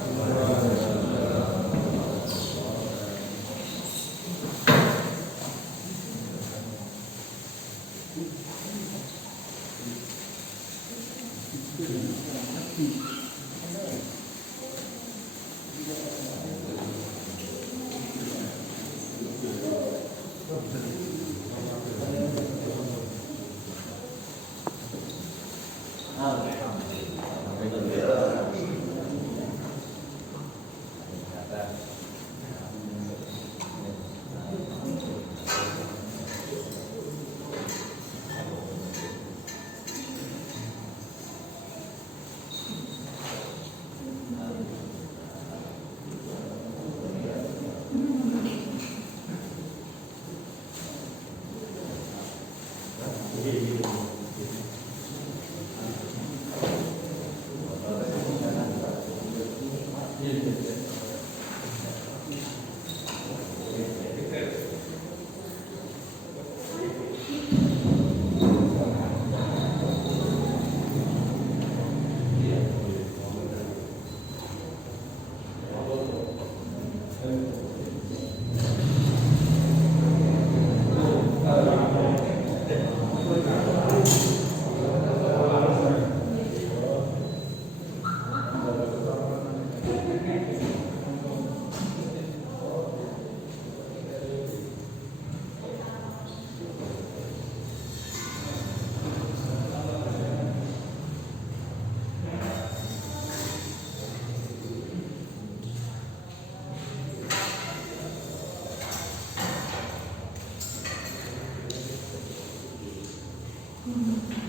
Hmm.